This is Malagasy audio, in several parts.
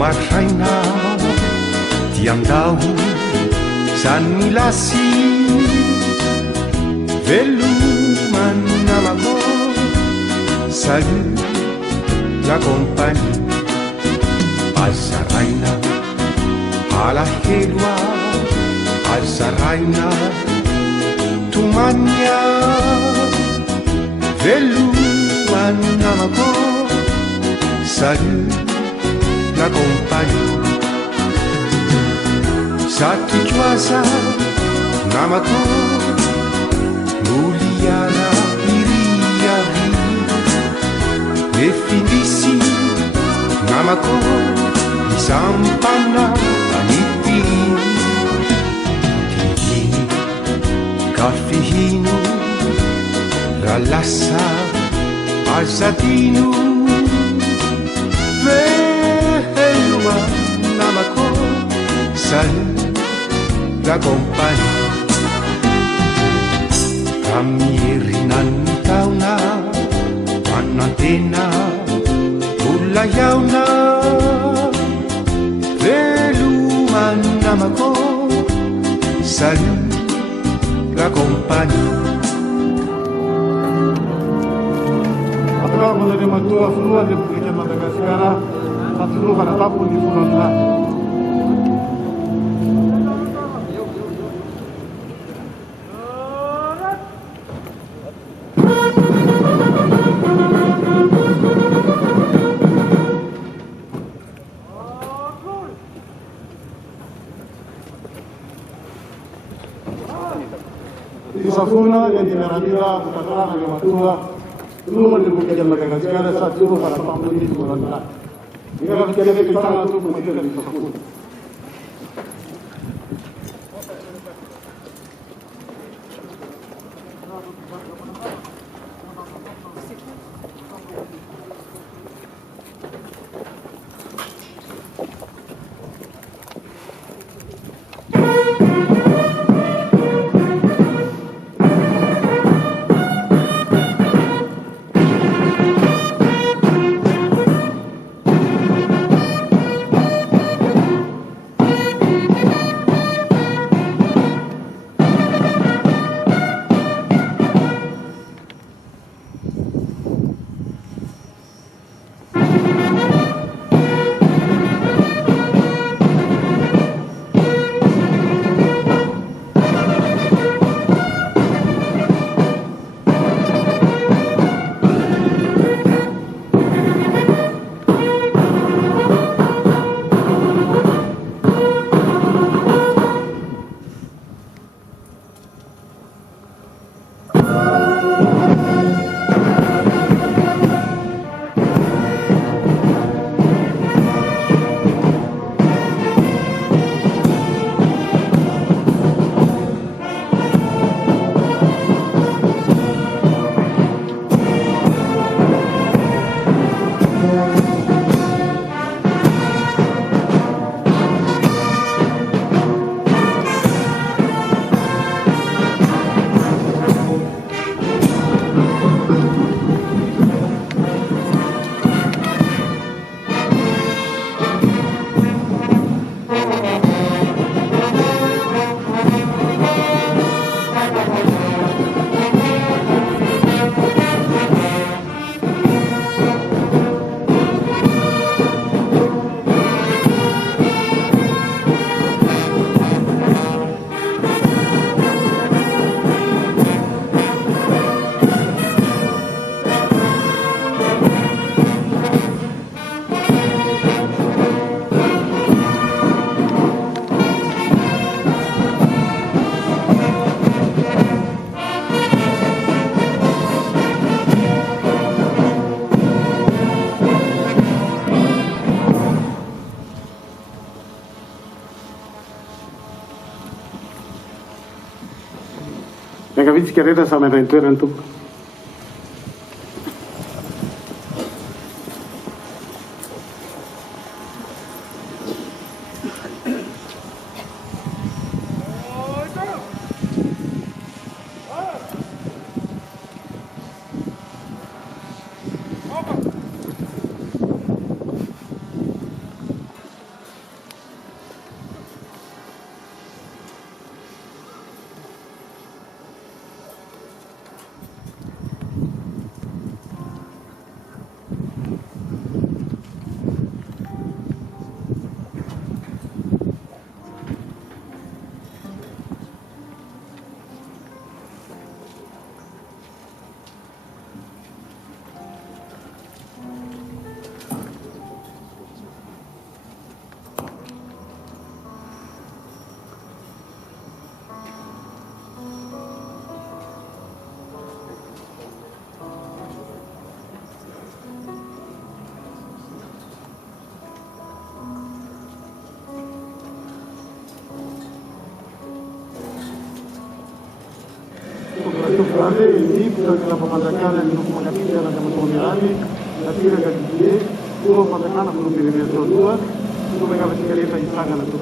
marsaina tiandao zany milasy velomany namako salut la compagnie azaraina alaheloa azaraina tomania velomany namako salut la compagnie satitwaza namako muliana iriari nefindisi namako isampana aniti tihini kafihino ralasa azadino veloma namako salut la compagnie amierinanny taona manantena olona iaona velomany namako salut la compagnie Afgano le matua flua de Puglia Madagascar, la flua la tapu di Fulanda. Safuna yang dimeramila kutokana na matua Tulu di Puglia Madagascar satu para tamu di Fulanda. Jika kita bicara tu kemudian di Safuna. Neka vitsi kereta sama rentueran tu. Frale ini dalam pemandangan yang menghadapi dalam kementerian tapi dengan dia dua pemandangan belum dilihat dua itu mereka masih kelihatan di tangan itu.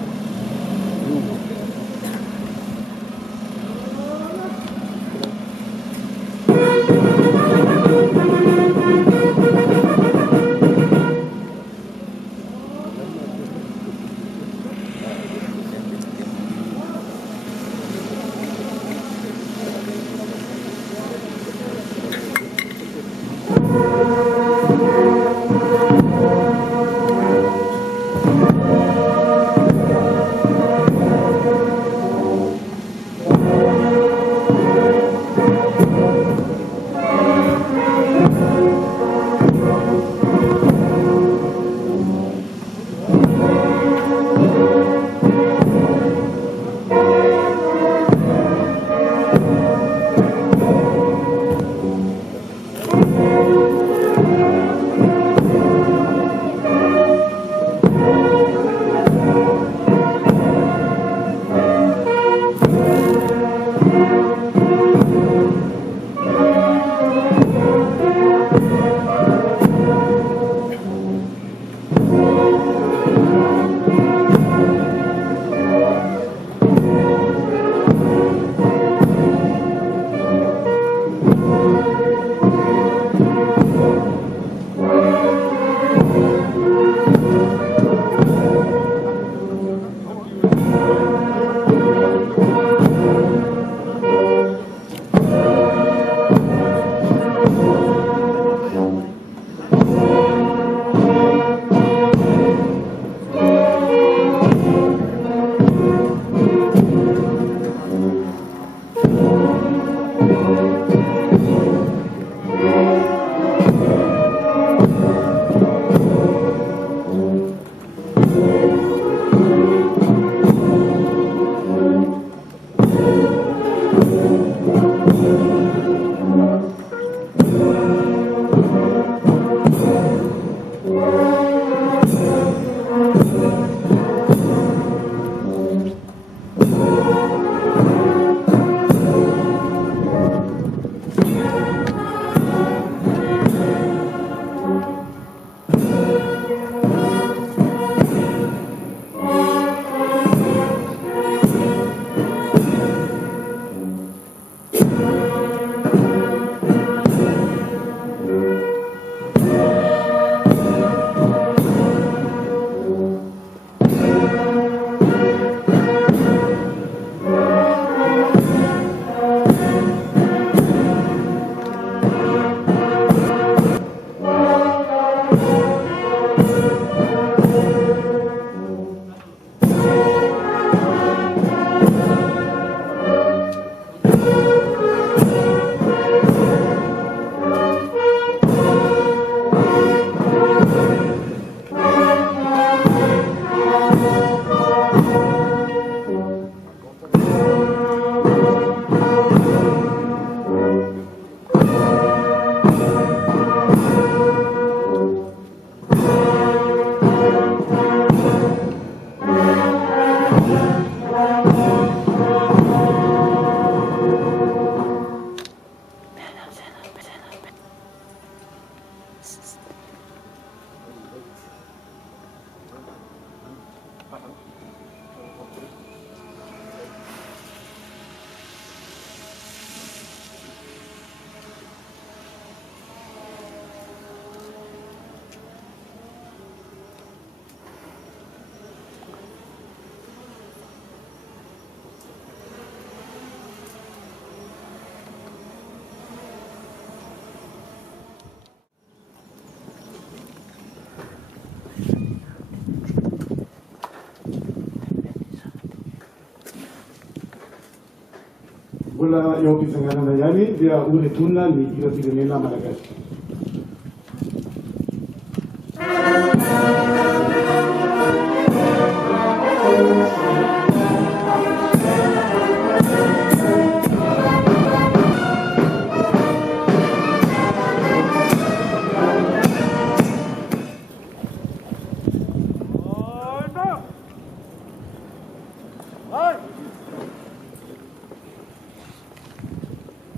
Gula yopi sangana na yani dia ule tuna ni ila tigenena Malagasy.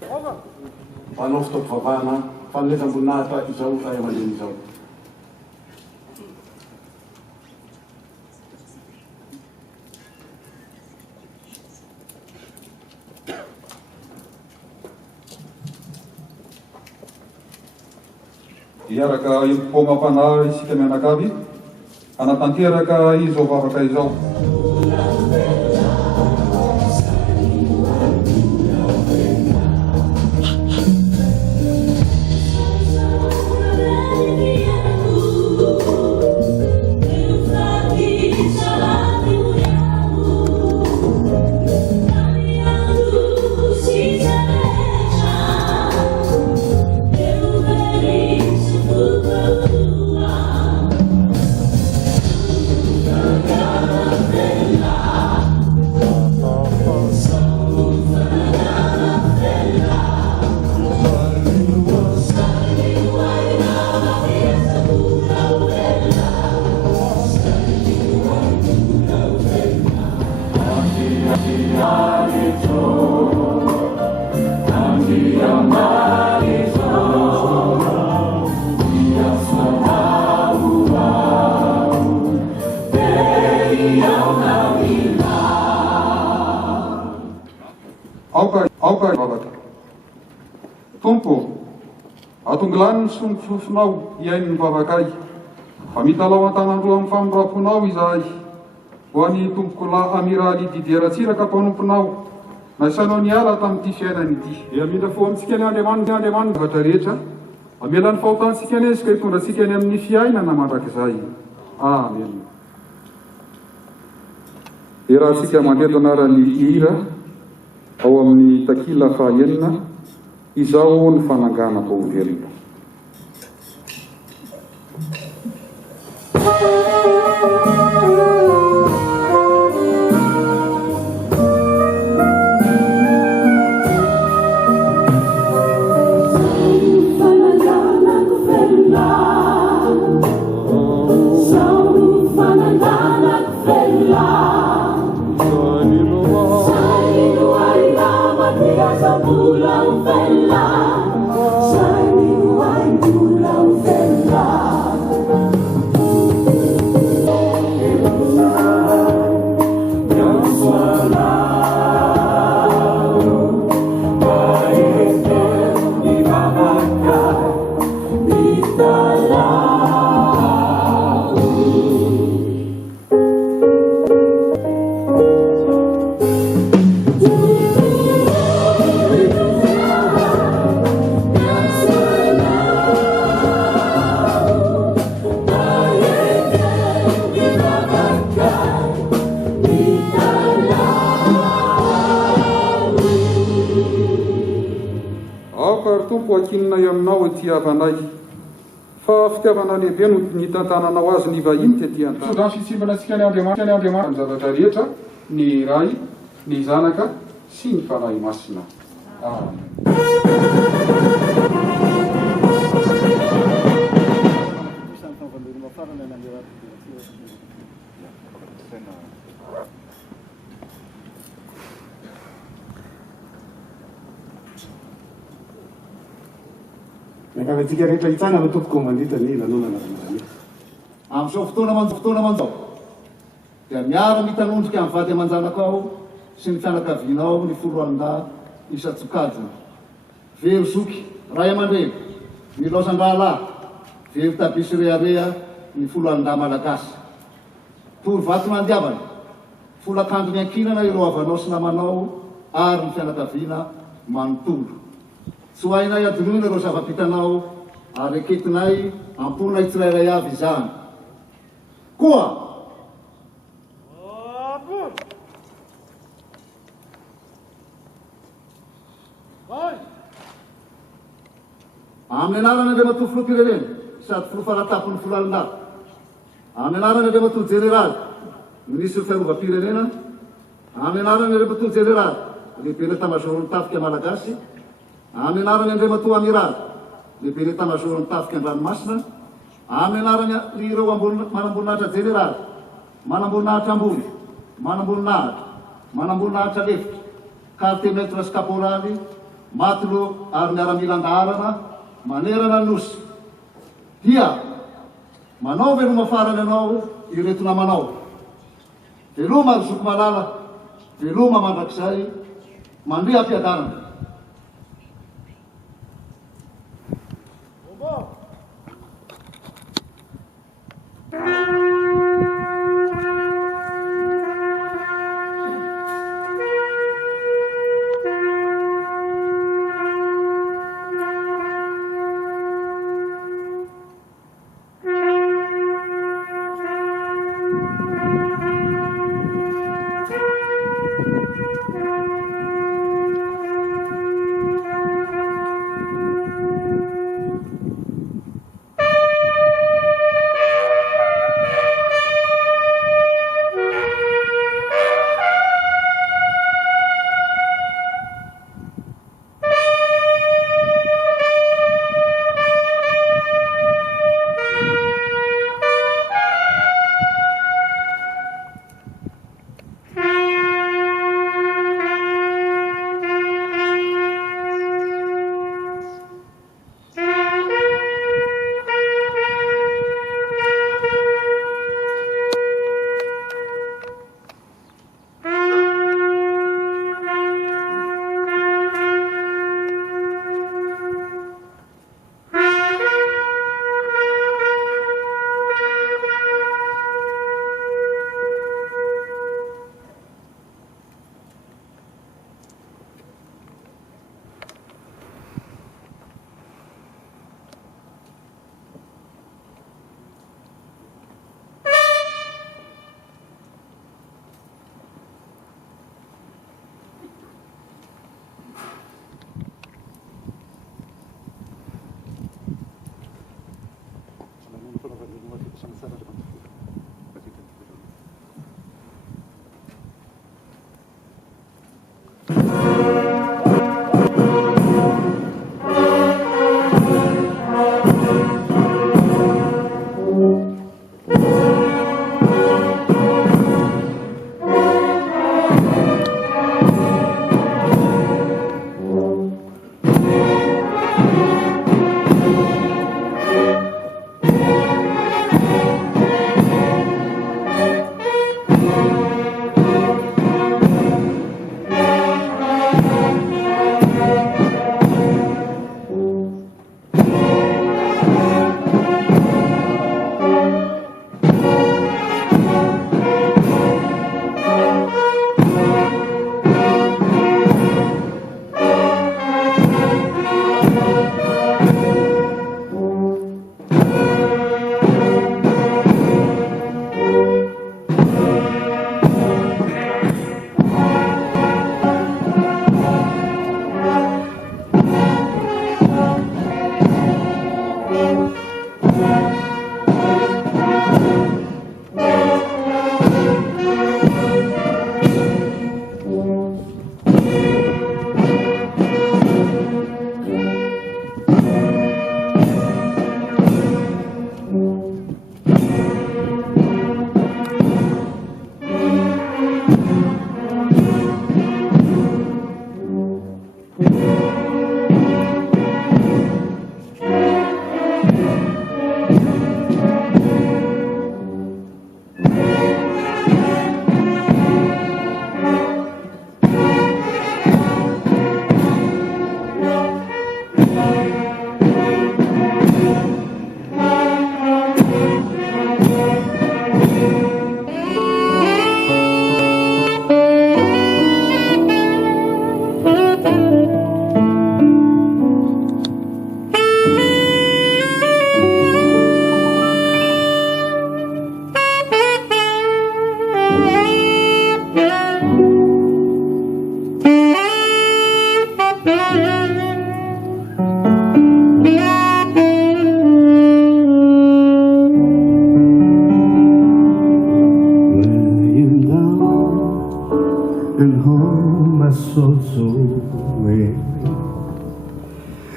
Panao fotoam-pivavahana fanomezam-boninahitra izao ray aman-dreny izao. Iaraka impomam-panahy isika mianakavy anatanteraka izao vavaka izao. Aoka vavaka. Tompo, atongilany ny somofofonao iain'ny vavakay. Fa mitalao an-tanandroa amin'ny famiraponao izahay. Ho an'ny tompoko lahy amiraly Dideratsiraka mpanomponao. Naisanao niala tamin'ity fiainany ity. Amindra fo amintsika ny Andriamanitra zavatra rehetra. Amela ny fahotantsika anezy ka hitondratsika any amin'ny fiainana mandrakizay. Amen. Erahantsika mandeto anarany hira ao amin'ny takila fahaenina izao ny fananganako velona. Akinonay aminao ity havanay fa fitiavana lehibe no nitantananao azy ny vahiny tetỳ an-tany. Soda fitsivana antsika ny Andriamanitra ny zavatra rehetra, ny ray, ny zanaka sy ny fanahy masina. Amen. Nakatsika rehetra hitsana fa tompoko mandita ny lanonana zany. Amin'izao fotoana manzao dia miara mitanondrika amin'ny vady aman-janako aho sy ny fianakavianao ny folo andahy isa-tsokajina. Very zoky ray aman-dreny ny loasan-drahalahy, very tabisy rearea ny folo andahy malagasy. Tory vato mandiavana, folo akandro ny ankinana ireo avanao sy namanao ary ny fianakaviana manontolo. Tsy ho hainay adinoina ireo zava-pitanao ary aketinay amponay tsirairay avy izany. Koa amin'ny anarany Andriamatoa filoham-pirenena sady filoha faratapon'ny folo alina, amin'ny anarany Andriamatoa jeneraly ministra fiarovam-pirenena, amin'ny anarany Andriamatoa jeneraly lehibe l'état-major tafika malagasy, amin'ny anarany Andriamatoa amiraly lehibe l'état-major tafika an-dranomasina, amin'ny anarany ireo manamboninahitra jeneraly, manamboninahitra ambony, manamboninahitra lefitra, quartier maître sy caporaly, matilo ary miaramila andaharana manerana nosy dia manao veloma farany ianao ireto namanao. Veloma ry zoko malala, veloma mandrakizay mandre ampiadarana.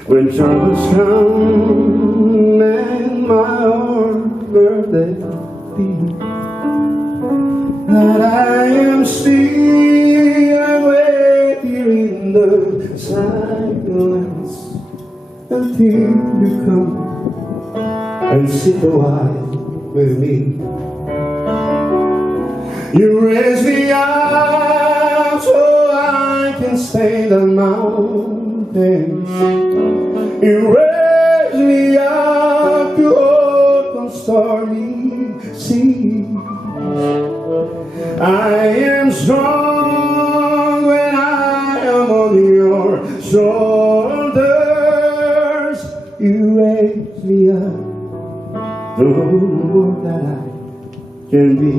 When trumpets come and my heart birthday beat, that I am still awake here in in the silence until you come and sit a while with me. You raise me up so I can stand on mountains. You raise me up to open stormy seas. I am strong when I am on your shoulders. You raise me up the more that I can be.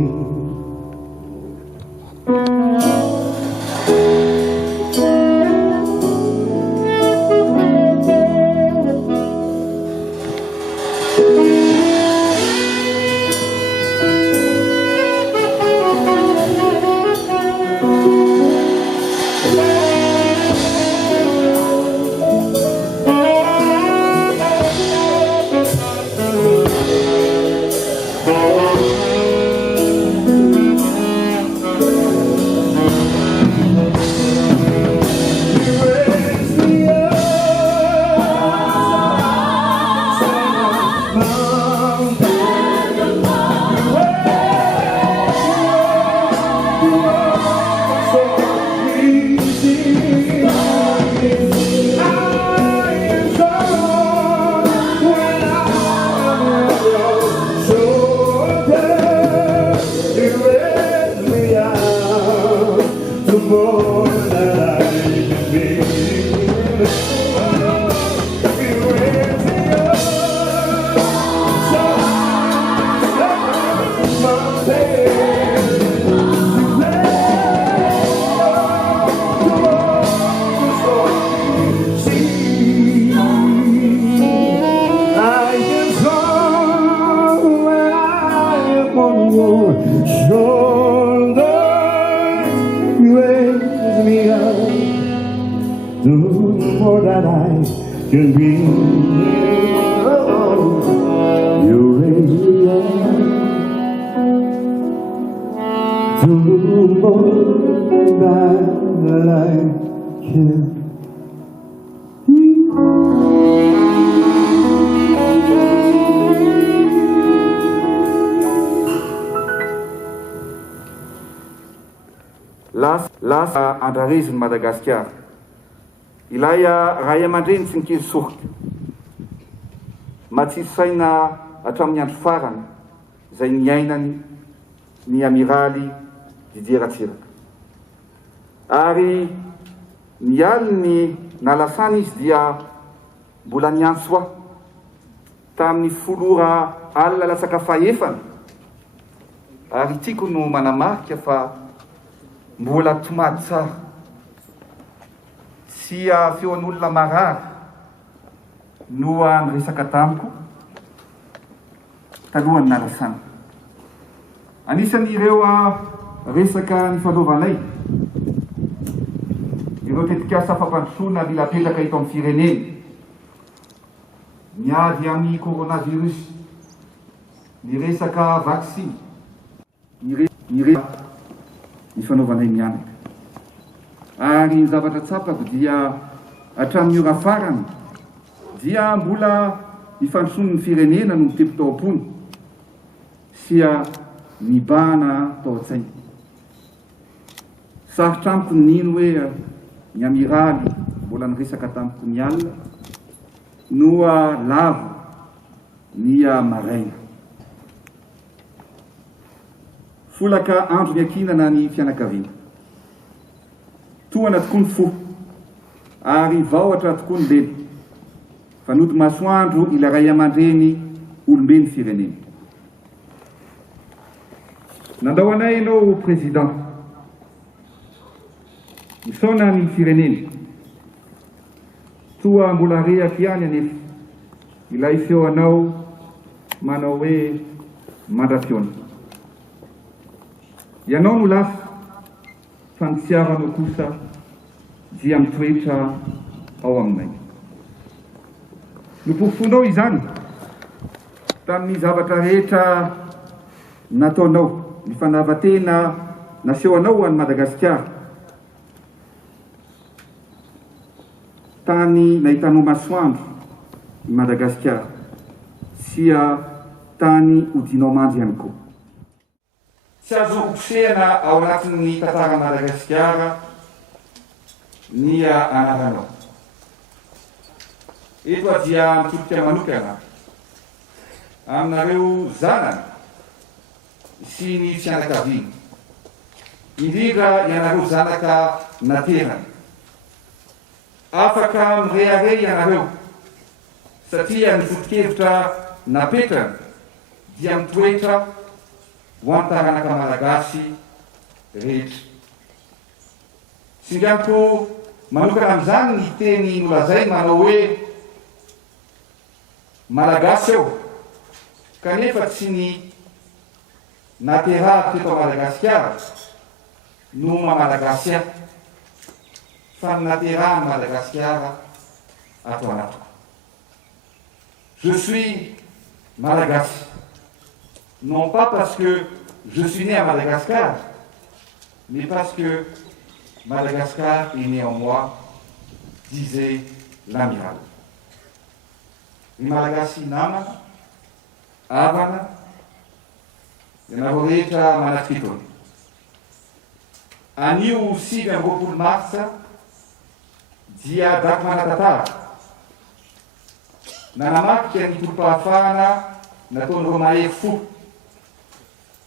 More that I can be. You raise me up to more that I can be. Lasa andrareziny Madagasikara. Ilay ray aman-dreny sy ny kely sohika matsiro saina hatramin'ny andro farany izay niainany ny amiraly Didier Ratsiraka. Ary ny aliny nalasana izy dia mbola niantso tamin'ny folora alina lasaka fahefana. Ary tiako no manamarika fa mbola tomady tsara sy feon'olona marary no niresaka tamiko talohany nalasana. Anisan'ireo resaka ny fanaovanay ireo tetikasa fampandrosoana mila petraka eto amin'ny fireneny miady amin'ny coronavirus, ny resaka vaccine, ny fanaovanay mianaka. Ary ny zavatra tsapako dia hatramin'ny ora farany dia mbola ifandrosoan'ny firenena no mitepy taom-pony sy mibana tao an-tsaina. Sarotra amiko nino hoe ny amiraly mbola niresaka tamiko ny alina no lavo ny maraina. Folaka andro niakinana ny fianakaviana. Toana tokoa ny fo ary vaoatra tokoa ny lelo. Fanody masoandro ilay ray aman-dreny olombeny firenena. Nandao anay ianao président, misaona ny firenena. Toa mbola rehaky ihany anefa ilay feo anao manao hoe mandrafiona. Ianao no lasa fanisiavanao kosa dia mitoetra ao aminay. Nopofonao izany tamin'ny zavatra rehetra nataonao, ny fanavatena naseho anao any Madagasikara. tany nahitanao masoandro i Madagasikara, sia tany hodinao mandry ihany koa. Tsy azo kosehana ao anatin'ny tantara Madagasikara ny anaranao. Eto dia mitodika manokana aminareo zanany sy ny fianakaviana, indrindra ianareo zanaka naterana. Afaka mireare ianareo satria ny foto-kevitra napetrana dia mitoetra ho amin'ny taranaka malagasy rehetra. Singako manokana amin'izany ny teny nolazay manao hoe malagasy aho, kanefa tsy ny naterahako teto Madagasikara no mamalagasy aho, fa ny naterahany Madagasikara ato anatiko. Je suis malagasy, non pas parce que je suis né à Madagascar, mais parce que Madagascar est né en moi, disait l'amiral. Ny malagasy namana, havana, ianareo rehetra manatrika itony. Anio 20 martsa dia daty manan-tantara, nanamarika ny tolom-pahafahana nataony Romae fo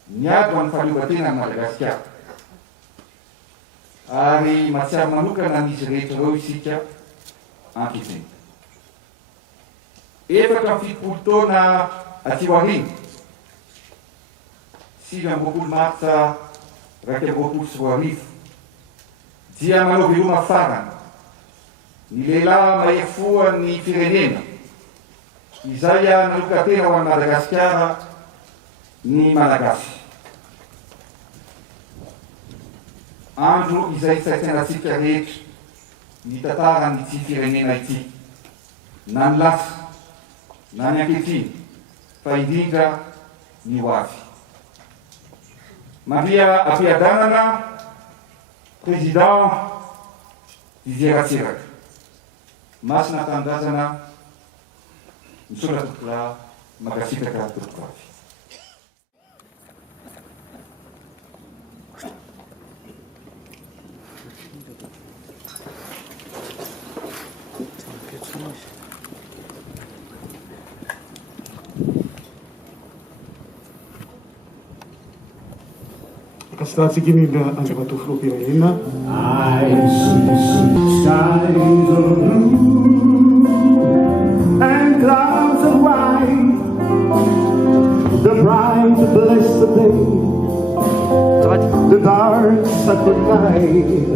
niado amin'ny fahaleovan-tena ny Madagasikara. Ary mahatsiaro manokana n'izy rehetra reo isika ankehitriny. Efatra amin'ny fitopolo taona aty aoriana, 20 martsa 2020, dia manao veloma farany ny lehilahy mahery fo ny firenena, izay nanoka tena ho an'i Madagasikara ny malagasy. Andro izay tsaitsainantsika rehetra ny tantaran'ity firenena ity, na ny lasa na ny ankehitriny, fa indrindra ny ho avy. Maria ampiadanana président Didier Ratsiraka, masina tanindrazana misaotra tokola makasitaka tokoavy. Kasitatsika indrindra andriamatoa filoham-pirenena. I see skies of blue and clouds of white, the bright blessed day, the dark sacred night,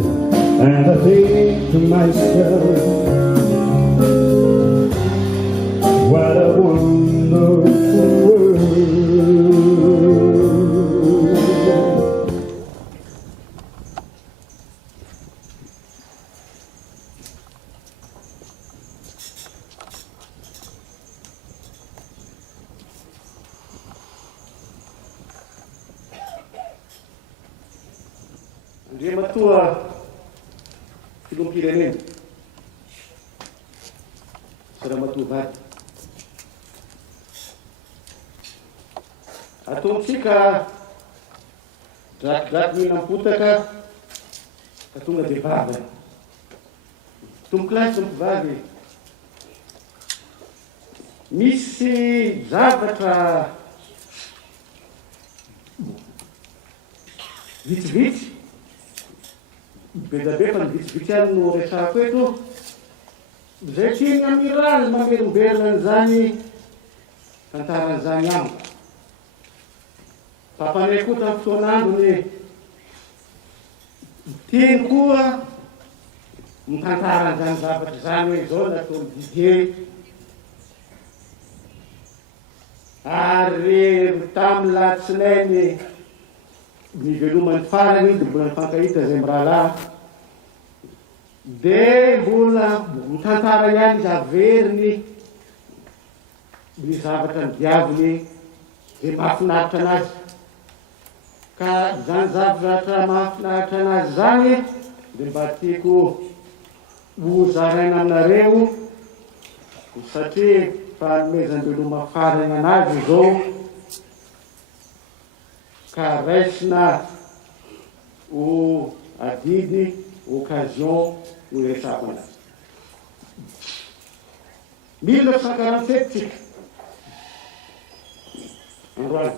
and I think to myself, what a wonderful world. Andriamatoa filoham-pirenena, Saramatoa vady, ataontsika drakidraky mihinam-potaka ka tonga dia vavy. Tomboky lahy tomboky vavy, misy zavatra vitsivitsy, be da be fa ny vitsivitsy any no resako eto, zay tsy ny amirazy mamerimberina an'izany tantaran'izany amiko. Papanay koa tamin'ny fotoan'androny tiany koa mitantaran'izany zavatra izany hoe izao nataony Didier. Ary tamin'ny latsinainy nivelomany farany dia mbola nifankahita zay mirahalahy, dia mbola mitantara ihany izy averiny ny zavatra ny diaviny dia mahafinaritra anazy. Ka zany zavatra mahafinaritra anazy zany dia mba tiako ho zaraina aminareo satria fanomezam-beloma farany anazy zao ka raisina ho adidy occasion ho resako anazy. 1947 tsika androany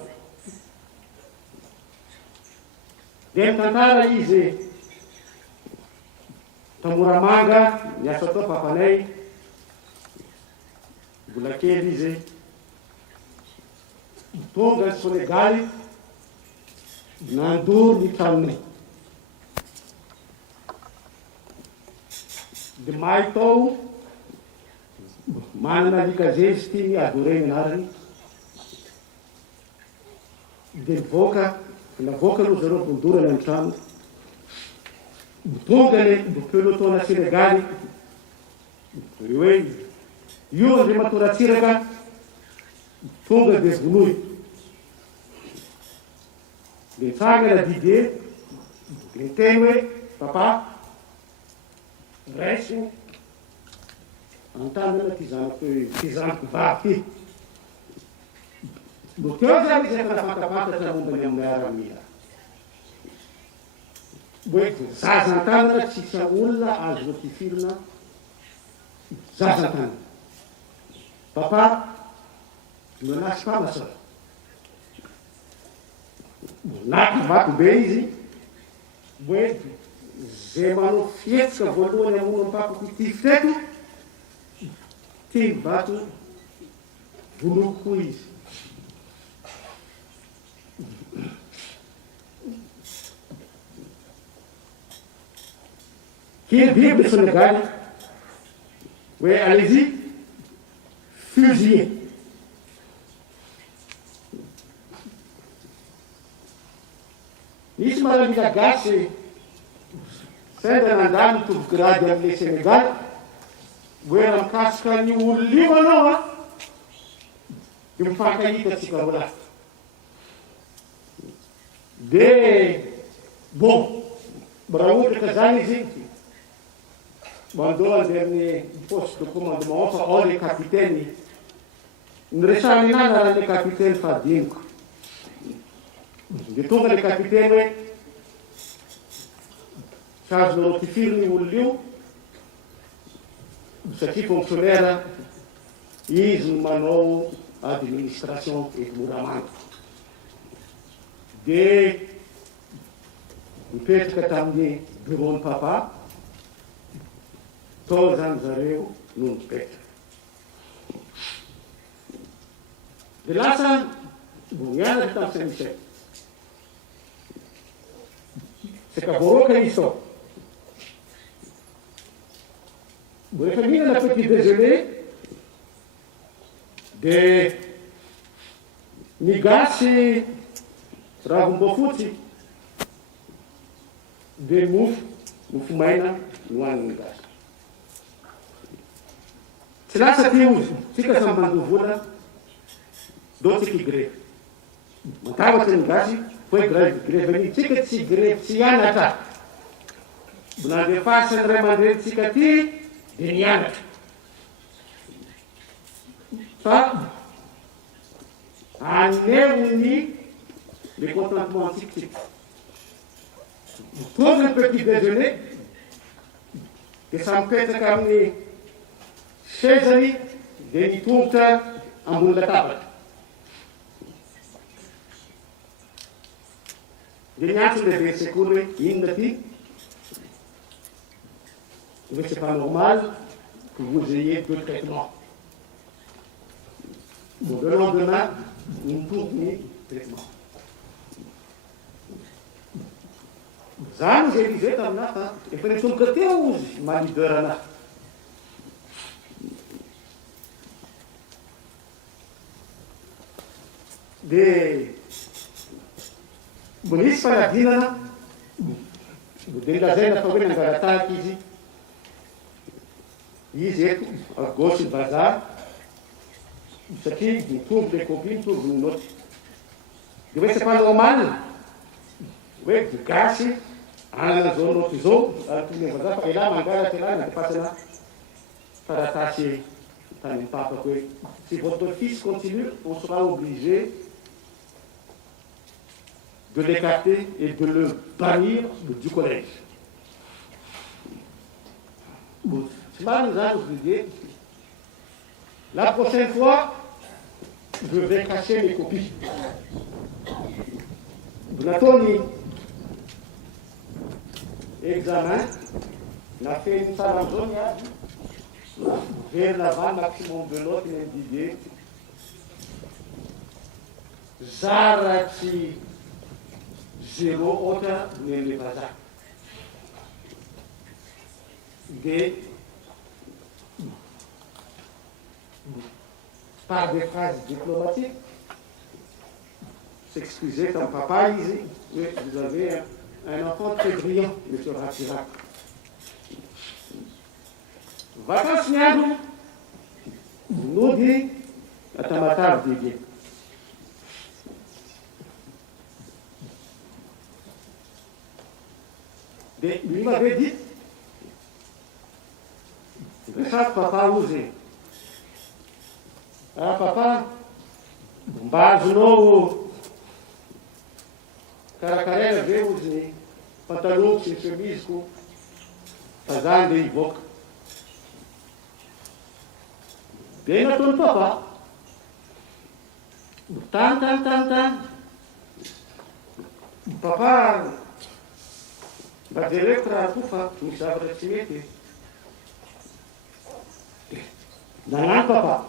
dia mitantara izy Tamoramanga niasa tao papanay mbola kely izy tonga ny Senegaly nandoro ny tranonay dia mahay tao manana likazezy ty ny adoreny anarany dia navoaka aloha zareo bondorana ny trano tonga le pelotona Senegaly hoe io andre matoratsiraka tonga dia vonoy le tsangana didie le teny hoe papa raisiny antanana ty zanako vavy ty no teo zany izy efa nafatapatatra mombany amin'ny aramila hoe zaza antanana tsisy olona azo notifirina zaza antanana papa menasy pamasa naky be izy hoe zay manao fietsika voalohany amono ampapako ty fiteto ty bato voloko izy qui Bible Sénégal, oui, allez-y, fusillé. Isso maravilha gasse, sendo andando tudo grande ali Senegal, buena casca ni ulima não, que me faca aí que se cabula. De bom, bravo de casais mandou anderne posto do comandamento, olha capitene, não deixava nada de capitene Fadinco. De todo o capitene, caso não te firme o liu, isso aqui funcionária, isso manou administração e muramento. De o peito que também virou papá, todos os anos eu não peito. De lá são bunhada de tal sempre. Se acabou com isso. Boa família na petit déjeuner de migasse trago bofuti de mufumaina no ano migasse. Se lá se tem fica sambando vola doce que greve. Matava tem migasse foi greve ni tika si greve si anata. Buna de fasa remandre tika ti de niana. Pa anevni de contentement tic. Tout le petit déjeuner que ça me fait comme les chaises de tout en bout de table. Degnato deve secure indati, c'est pas normal que vous ayez deux traitements. Bon, le lendemain, un tourné traitement. Zanos eles tam na, e pretum que te usi malidorana. De Bonito para a vida, dentro da zona para ver na garata aqui, e isso a gosto de vazar, isso aqui um tubo de copinho, tubo no outro, deve ser para normal, o que caixa, anana zao nao izao ary toy ny vazaha fa elahy mangalatra elahy nadepasana taratasy tany papako hoe si votre fils continue, on sera obligé de l'écarter et de le bannir du collège. La prochaine fois, je vais cacher mes copies. Natoni, examen, on a fait une salle en zone, vers l'avant, maximum de l'autre, il est d'idée. Zarati, zéro autre, ne les pas là. Par des phrases diplomatiques, s'excuser comme papa, oui, vous avez un enfant très brillant, M. Ratirac. Vacances Niadou nous dit à Tamatar Didier. Lui m'avait dit, chaque papa osé. Ah papa, Bazno, Caracarela veio usar, pantalão, chemise, fazendo e boca. Bem na tua papa. Tan. Papa, vai direto para a pufa, me sabe para se meter. Não, papa.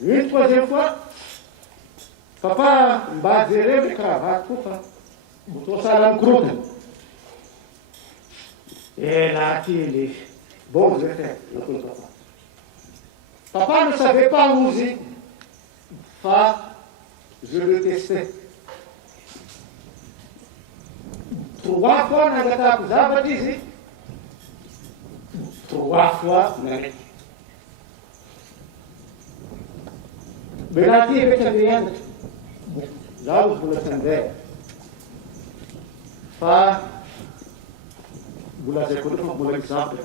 Une troisième fois, papa va direto de cravate, pufa. Botou salam crudo. Et là, il est bon, je fais, papa. Papa ne savait pas user. Je le testais. 3 fois, on a baptisé. 3 fois, on a été. Mais la fille avec un lien, là où vous le sentez, vous l'avez connu comme mon exemple.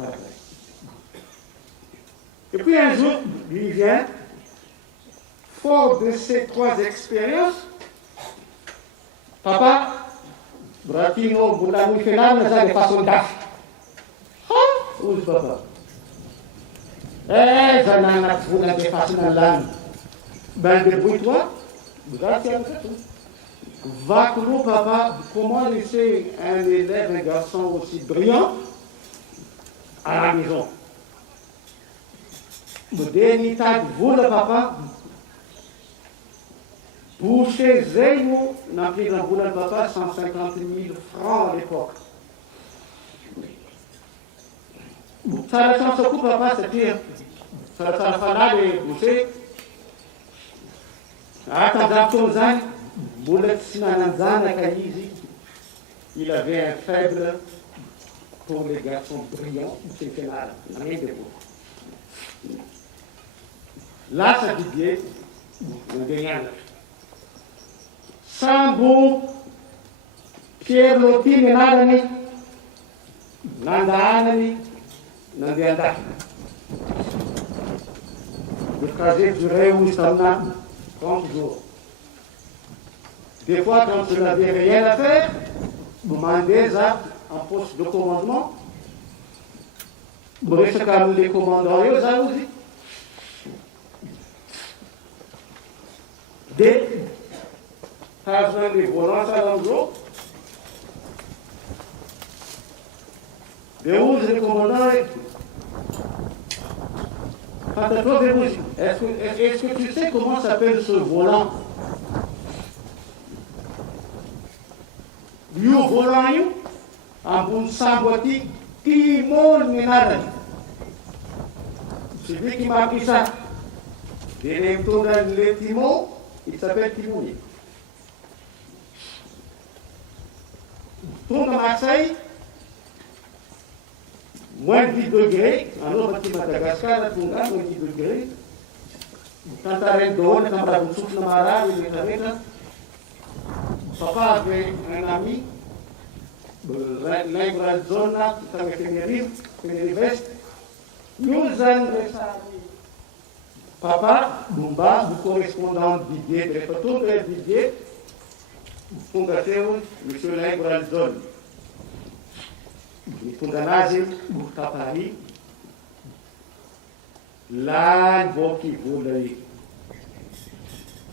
Et puis un jour, il vient, fort de ces 3 expériences, papa, Bratino, Boulanou, Fénal, nous avons des façons d'affaires. Ah, où est papa? Vous avez des façons dans l'âme. Ben, débrouille-toi, Bratino, va que papa, comment laisser un élève, un garçon aussi brillant à la maison? Le dernier tas de vous, le papa, pour chez Zeyou, on a pris dans le papa 150 000 francs à l'époque. Ça la chance au coup, papa, c'est pire. Ça la fala de boucher. Il avait un faible pour les garçons brillants, c'est final, rien de beau. Là, ça dit bien, on gagne. Sambo, Pierre Loti, Nenadani, Nandanani, Nandianda. Le trajet durait où ça 30 jours. Des fois, quand je n'avais rien à faire, vous demandez ça en poste de commandement. Vous restez comme les commandants, ça aussi. Dès que les volants à l'endroit, de où les commandants est-ce que tu sais comment s'appelle ce volant? Le volant, en bon samboiti, Timon Ménard. C'est lui qui m'a appris ça. Le Timon, il s'appelle Timon. Tourne à Marseille, moins de 10 degrés, alors on va à Madagascar, à Tunga, moins de 10 degrés. Quand tu arrêtes de haut, quand tu as un souffle de malade, papa avait un ami Laingoran'ny zone tagny Fenerive Est, io zany resaky papa momba ny correspondant Didier de rehefa tonga Didier tonga teo monsieur Laingoran'ny zone mitondra anazy ta Paris la nivoaky vola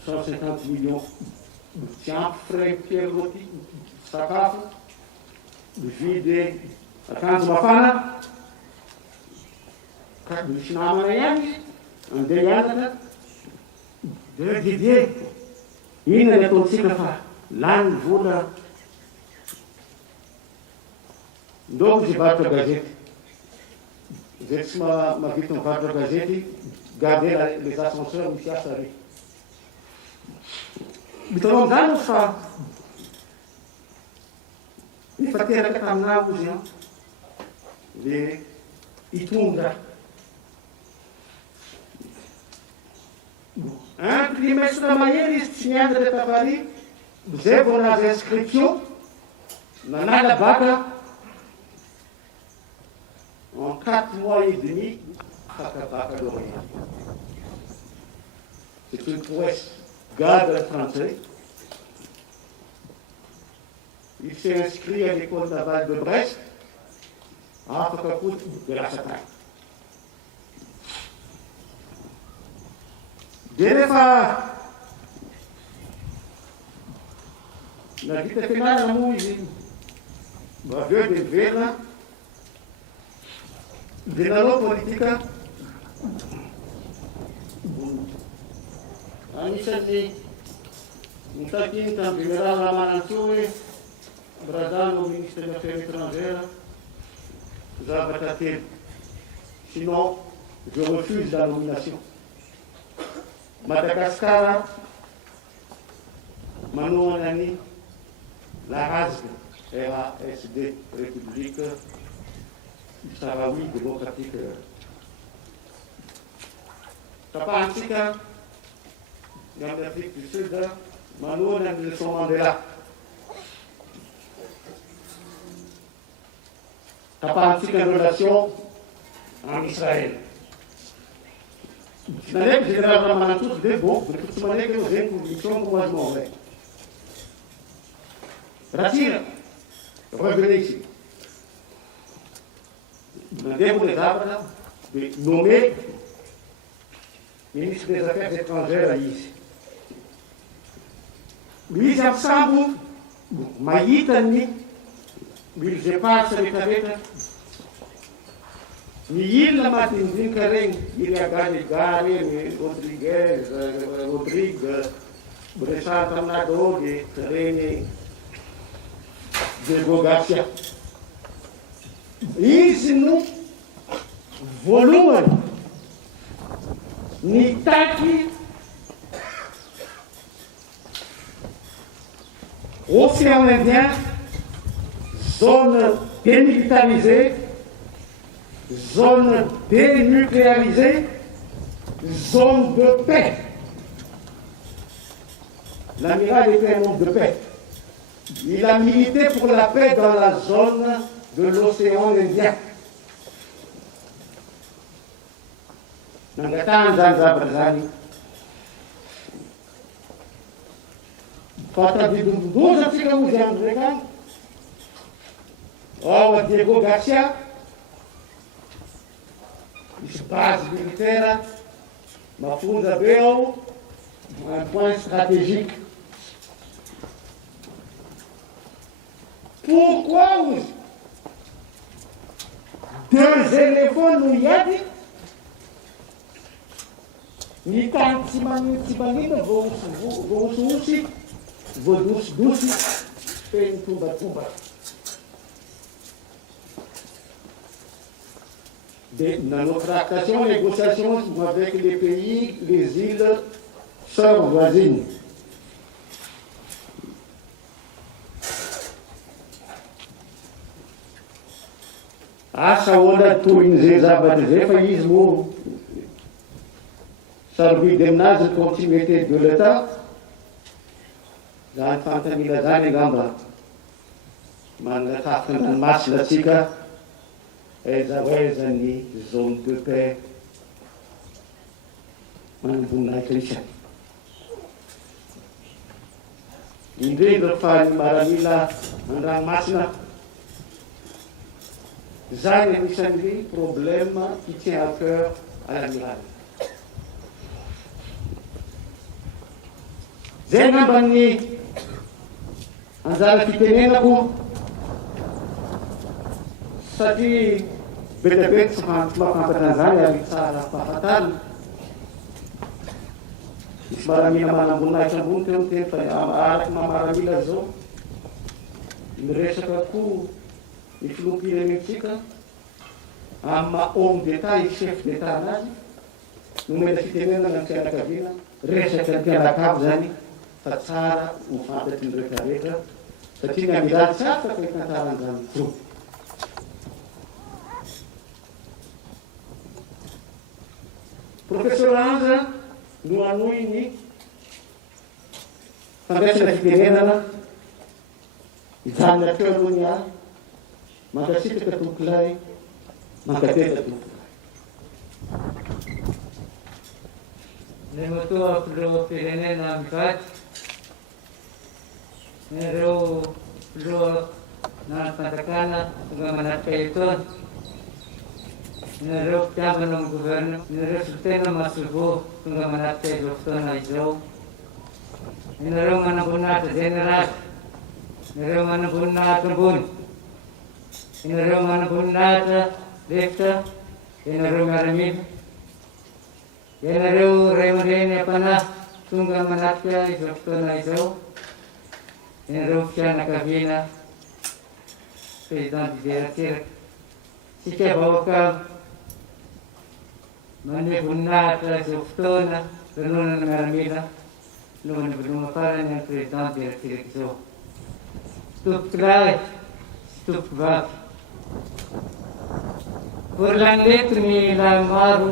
150 millions tsy ampy frais Pierre Loti sakafo mividy akanjo mafana ka misy namana ihany andeha hianatra de Didier inona ny ataontsika fa lany vola ndao izy varotra gazety zay tsy mavita mivarotra gazety garder les ascenseurs misy asa re mitanao amizany fa efa teraka taminao izy le hitondra un trimestre mahery izy tsy nianatra ta Paris zay vao nahazo inscription nanala bac en 4 mois et demi baccalauréat. C'est une prouesse garde français. Il s'est inscrit à l'école navale de Brest afaka koa de lasa tany de rehefa navita fianarana moa izy avy eo de miverina de nanao politika anisan'ny nitakiny tamin'ny général Ramanantsoa hoe brazano ministre des affaires étrangères zavatra telo sinon je refuse la nomination. Madagascar manohanany la RASD RASD République Sahraoui démocratique tapahantsika ny amin'ny Afrique du Sud manohanany Nelson Mandela tapahantsika ny relation en Israël. Naneky général Ramanantsoa de bon de tsy maneky eo zay mission ko azy mao rek ratira revenez ici mandeha les zavatra de nommer ministre des affaires étrangères izy izy amin'ny sambo mahita ny milzepasy rehetrarehetra ny ilona matindinika regny Iliaga regny Rodrigue resart amin'adôly regny Diego Garcia izy no voalohany nitaky Océan Indien zone démilitarisée zone dénucléarisée, zone de paix. L'amiral était un homme de paix. Il a milité pour la paix dans la zone de l'océan Indien. Nangatany zany zavatra zany. Fatavidondondozatsika ozy andro raiky any. Ao a Diego Garcia. Misy base militaire mafonja be ao un point stratégique. Pourquoi ozy deux éléphants no hiady ny tany tsy manina voosososy voadosodosy feny tombatomba. Dans nos tractations, négociations avec les pays, les îles sœurs voisines. Asa hoana tohin'izay zavatra zay fa izy moa sarobidy aminazy continuité de l'État zany fantanila zany angamba manakafika ny ranomasina atsika aiza hoaiza ny zone de paix manamboninahitra isany. Indrindra fa ny maramila an-dranomasina zany anisan'ny problème qui tient à cœur à l'amiral. Zay ngamba ny anjara fitenenako satria be dia be tsy mafantatra an'izany ary tsara fahafantarana. Misy maramila manamboninahitra ambony teo ny teny fa araky maramila zao miresaka koa ny filoham-pirenentsika amin'ny maha homme d'état et chef d'état anazy nomena fitenenana ny fianakaviana resaka ny mpianakavy zany fa tsara ho fantatry ny rehetrarehetra satria ny amiral tsy afaka hitantaran'izany tro. Professeur Anja no anohy ny fandraisana fitenenana hijanona teo aloha ny ahy mankasitraka tombolay mankateza tombolay. Ny matoa filoham-pirenena mivady ireo filoha nanom-panjakana tonga manatrika etoana, ireo mpiambana amin'ny gouvernement, ireo solitena masovô tonga manatrika izao fotoana izao, ireo manamboninahitra generaly, ireo manamboninahitra ambony, ireo manamboninahitra lefitra, ireo miaramila, ireo ray aman-dreny am-panahy tonga manatrika izao fotoana izao, ireo fianakaviana président Didier Ratsiraka, sika vahoaka manome voninahitra izao fotoana lanonana miaramila no nivoloma farany ny président Didier Ratsiraka izao. Tompoky lahy sy tompoky vavy. Vory lany leto ny lahy maro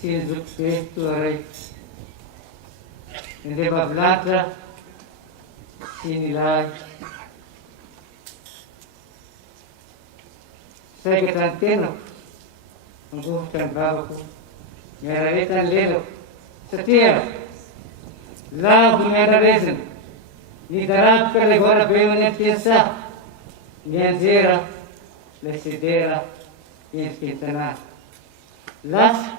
sy ny zoky be toa ray. Ny vehivavy sy ny lahy. Saikatra ny tenako, angovotra ny vavako, miarareta ny lelako, satria lavo miararezina, ny darabika lay vora be amin'ny ampiasa, ny anjera, lay sedera, endriky ny tanàna. Lasa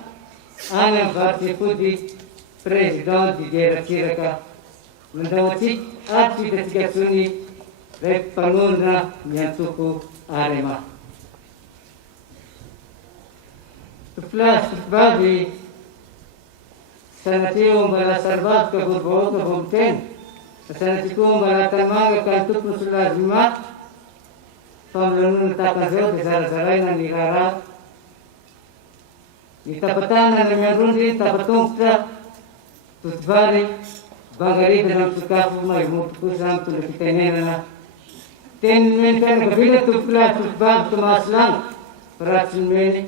any amin'ny varotsefody président Didier Ratsiraka mandao atsika aty hitatsika tsony ray mpanondra miantoko arema. Tompolahy sy tompivavy sanatria mba lasarivavy ka vorovahoaka vao miteny, sanatria koa mba latanimanga ka ny tompony solazy maty, fa milanona tahaka an'izao dia zarazaraina ny raharaha. Ny tapatana ny miandrondry, tapatongotra, totovary, bangaridina amin'ny sakafo mahimoto kosa mitondra fitenenana. Teny nomeny fianakaviana tompolahy sy tompivavy Tomasy Langa, fa raha tsy nomeny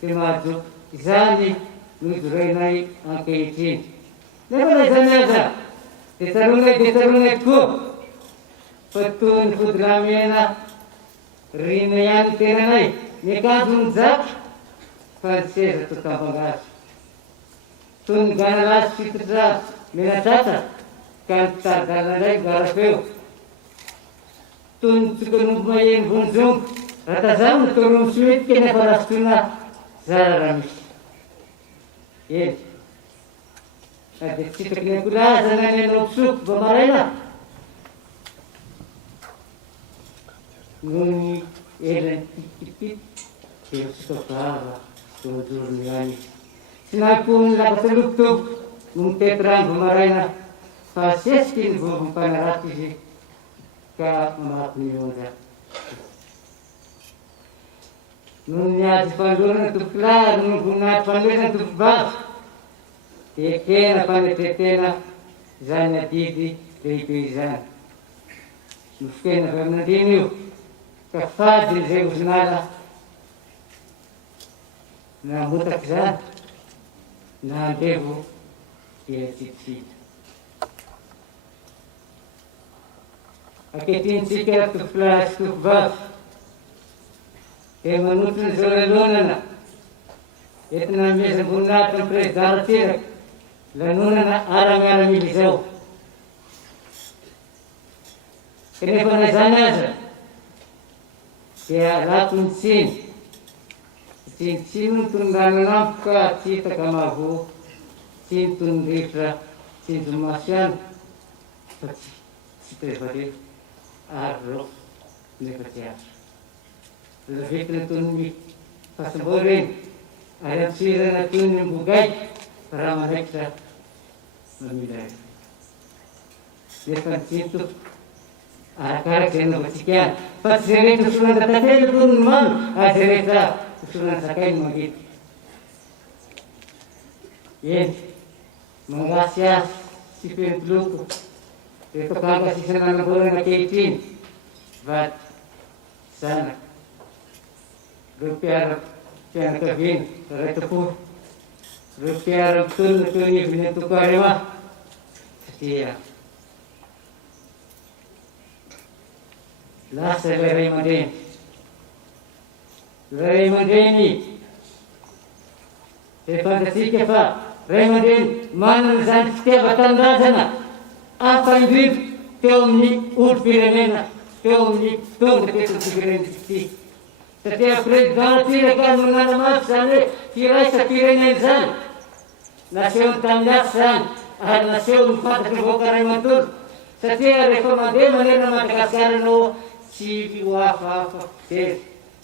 dia mahajoky. Izany no ijorenay ankehitriny. Nefa na izany aza, dia tsaronay tokoa fa toy ny fody-lamena rina ihany tenanay. Ny akanjo ny jaka fa ny seza to tambangazy. Toy ny ganalazy fitodrazy menatratra ka ny tadalandray garafeo. Toy ny tsokanombo maheny vonjongo ratazamy ny toromo soitika nefa rasotrona zara raha misy. Eny. Dia tsitaky ny akolaza na ny anao pisoko mba maraina. Noho ny elany pitipity dia sokavava tojorony ihany. Tsy nahapo ny labatsalokotoko no mitety rano vao maraina fa asesiky ny vovo mpanaraty izy ka mamaky ny onja. Noho ny ady fandorana tompolahy no voninahitra fanomezana tompivavy dia kena fanetretena izany adidy lehibe izany. Nofokena avy amin'andiny io ka fady izay ozinala na motaky izany na andevo dia tsitsidy. ankehitriny-tsika tovolahy sy tovovavy dia manotro ny zao lanonana entina nomezam-boninahitra ny président Ratsiraka lanonana ara-miaramila izao. Kanefa na izany aza dia lato ny tsiny no tondrano anampo ka tsy hitaka mahavoa, tsiny tonondrivotra, tsiny zomasiana fa tsy tevareo ary reo nefa tsy azo. Lavetina tonony fasambao reny ary amtsirana tonony mbogay raha mandraikitra mamila eo. Nefa ny tsiny tompoko arakaraka izay nanaovantsika ihany fa tsy zay rehetra hosorana tantely tonony mamy ary zay rehetra hosorana sakay no mangety. Eny mangasy asy sy fentoloko rehefa kankasisana nanamborana ankehitriny vady zanaka reo mpianakaviana raitaporo reo mpiara-mitolona tonivony antoko arema satria lasa ilay ray aman-dreny. Ray aman-dreny dia fantatsika fa ray aman-dreny manana izany fitiavan-tanindrazana hafa indrindra teo amin'ny olo-pirenena, teo amin'ny tonga teto ny firenentsika ity. Satria président Ratsiraka no nanamafy zany hoe firaisam-pirenena zany nasehony tamin'ny asa zany ary nasehony fantatry ny vahoaka ray amantolo. Satria rehefa mandeha manerana Madagasikara anao tsy ho hafahafa tery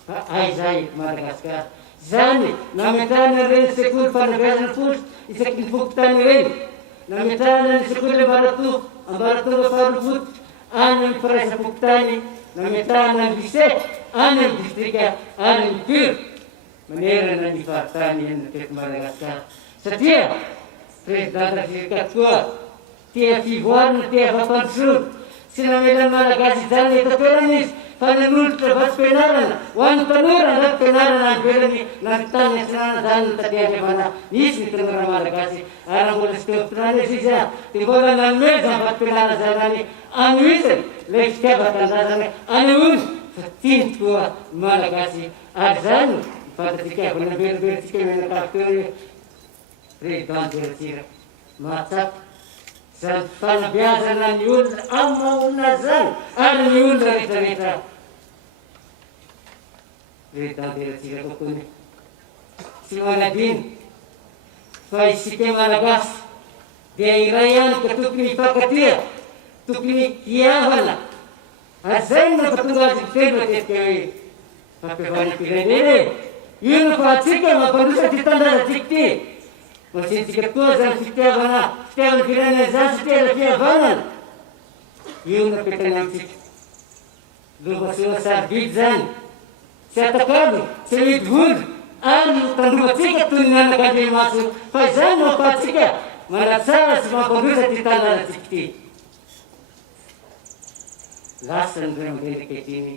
fa aizay Madagasikara. Zany nametrahana ireny sekoly fanabeazana fosy isaky ny fokotany ireny, nametrahana ny sekoly ambaratonga faharofoto any amin'ny firaisa-fokotany, nametrahana ny lycée any amin'ny distrika any amin'ny pur manerana ny faritany eny teto Madagasikara. Satria président Ratsiraka tokoa tia fivoarana, tia fampandrosoana sy namelany malagasy zany etotoerana izy fa nanolotra vasim-pianarana ho an'ny tanora andraky fianarana anyvelany nanontany antsinana zany no tadia-drevana nisy ny tanora malagasy ary mbola sy teo fitonana izy izy dia mbola nanomeza ny vasim-pianarana zany any anoisany ilay fitiavan-tandrazana anehoany fa tiany tokoa malagasy ary zany fantatsikaavana veriveritsika menakavy teo hoe président Ratsiraka mahatsapa zany fanabeazana ny olona amin'ny maha-olona zany ary ny olona rehetrarehetra. Président Ratsiraka koa tsy manadino fa isika malagasy dia iray ihany ka tokony hifankatia, tokony hiavana ary zay no nampatonga azy miteny matetika hoe fampiavaram-pirenena io no fa atsika mampandrosa ty tandarantsika ty. Masintsika toa zany fitiavana firenena zany satria la fihavanana io napetany amitsika. Lovasoa sarobidy zany tsy atakalo, tsy midy voly ary no tandromatsika toy ny anak'Andriamaso fa izany no ampahatsika manatsara sy mampandrosa ty tandarantsika ty. Lasa ny ray aman-dreny ankehitriny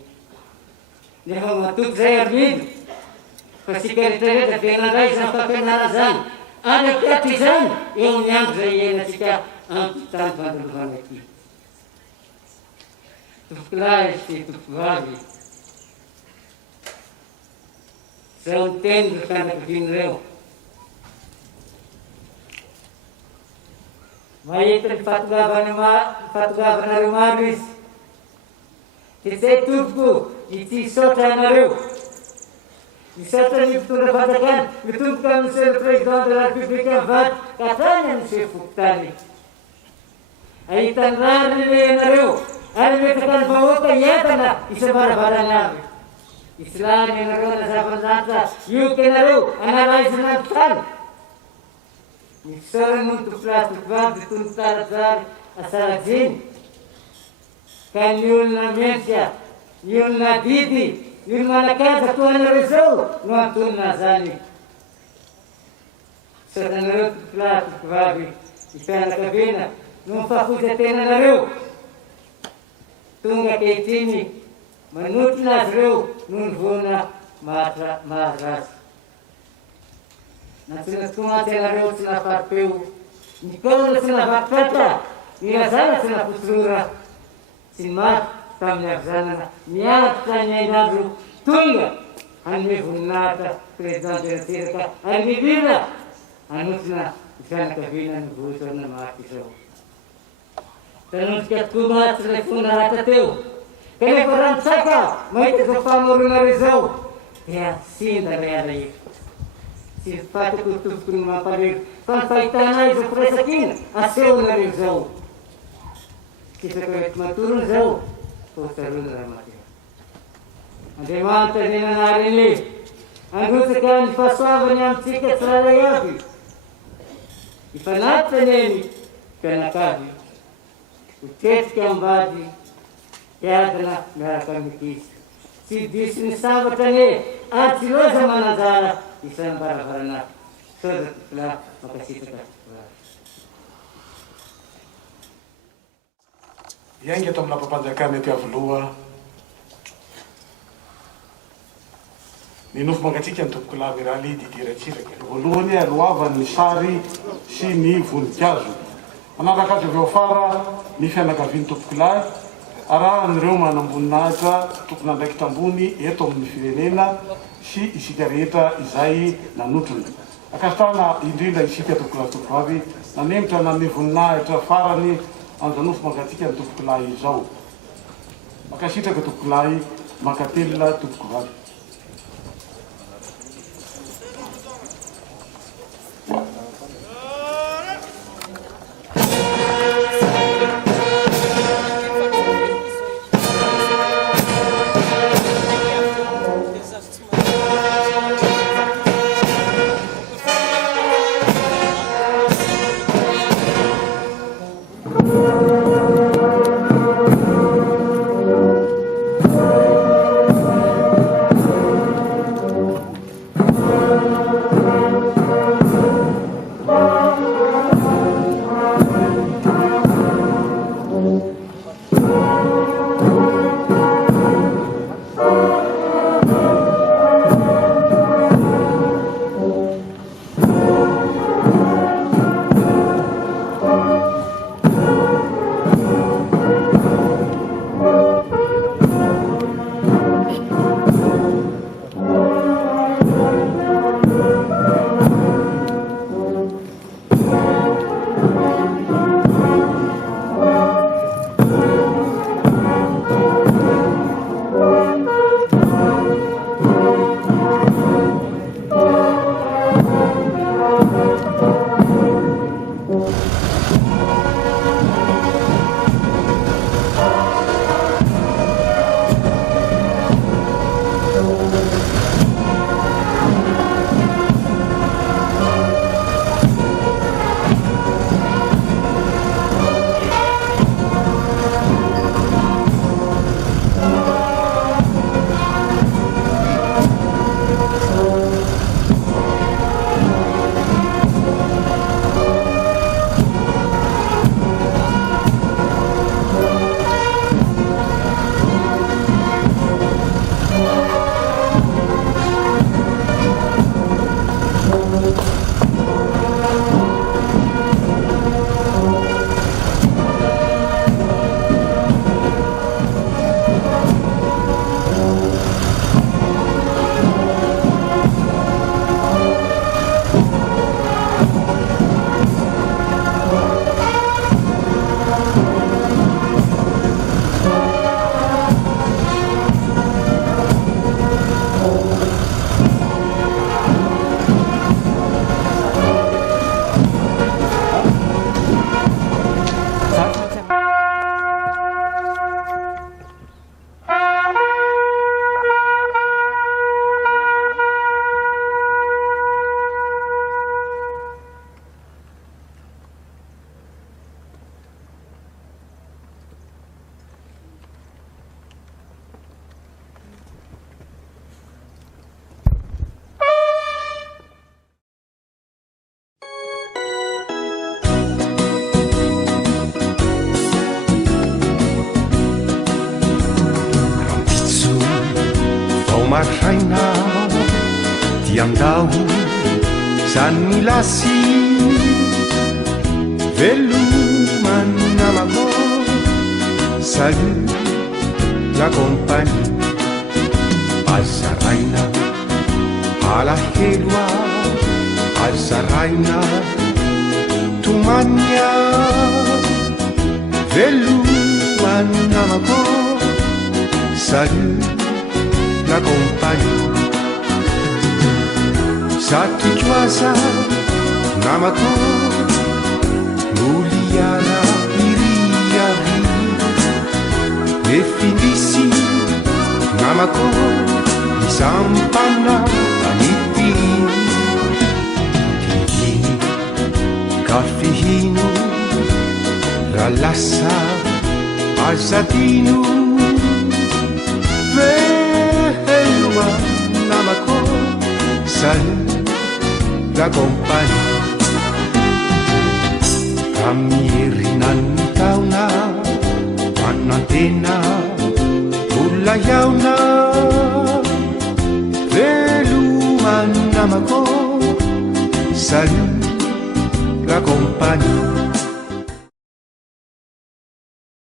nefa matoky zay arimidy fa sika rehetrarehetra dia nandray zany fampianarana zany ary ampiaty zany eo amin'ny andro zay iainantsika amin'ny tany fandalovana ity. Tovokolahy sy tovovavy zao ny teny ry fianakavian'ireo mahita ny fatongavana maro izy dia zay tompoko ity isotra anareo. Misaotra ny mpitondra fanjakana mitomboka amin'ny monsieur le président de la république mivady ka hatrany amin'ny monsieur fokotany. Ahitany rariny le ianareo ary metaka ny vahoaka hientana isambarabaraany avy. Isilany ianareo na zava-janitra ioka ianareo anaraizana ny tany. Misaorany moa ny tovolahy tovovavy tony tsaratsara asarajiny ka ny olona mendrika, ny olona didy, ny olona manakaja toa anareo zao no antonona zany. Misaoranareo tovolahy tovovavy ny fianakaviana no mifahafojatenanareo tonga ankehitriny manotrona azy ireo no ny voana mahazo azy. Nantsina tokomaty ianareo tsy nafaripeo, ny kaona tsy navakitratra, ny razana tsy nafosorora, tsy ny maro tamin'ny avizanana miaritra ny ainandro tonga hanome voninahitra président teraka ary mivira anotina fianakaviana ny vosorina maty izao. Tanontsika tokoa mahatsy ilay fonaratra teo. Kanefa raha nitsaka mahita izao famorona re zao dia sinda ray alahelo. Tsy fatako tompoko ny mampalelo fa ny fahitana izao firaisan-kina asehona re zao. Kisaka reto matorony zao fotarona raha maty. Andriamanitra ny nanariny angotsaka ny fahasoavany amintsika tsiraray avy. Ifanatitra ny eny mpianakavy hotetika ambady hiadana miaraka mikizy. Tsy diso ny sambatra ny atsy loza mananjara isan'ny baravarana. Soza tokola makasitaka. Iainga eto amin'ny lampam-panjakana ety Avoloa. Ny nofo mangatsika ny tompoko laviraly didiratsiraka. Voalohany alohavany ny sary sy ny voninkazo. Manaraka azy avy afara ny fianakavian'ny tompoko lahy arahan'ireo manamboninahitra tokony andraikitra ambony eto amin'ny firenena sy isika rehetra izay nanotrony. Akasitrana indrindra isika tompoko lahy tompoko avy nanemitra nanome voninahitra farany anjanofo mangatsika ny tompoko lahy izao. Makasitraka tompoko lahy mankatelina tompoko vavy. Marrainao diandao zany milasy velomany namako salut la compagnie Alzaraina Alahelua Alzaraina Tumania Veluan namako Salut la compagnie Satu cuaca namako Muliana iriari Definisi namako Isampana aniti Tini Kafihino Ralasa Alzatino Velua namako Salut la compagnie Kamierinan tauna Manantena Ulla yauna Veluman namako Salut la compagnie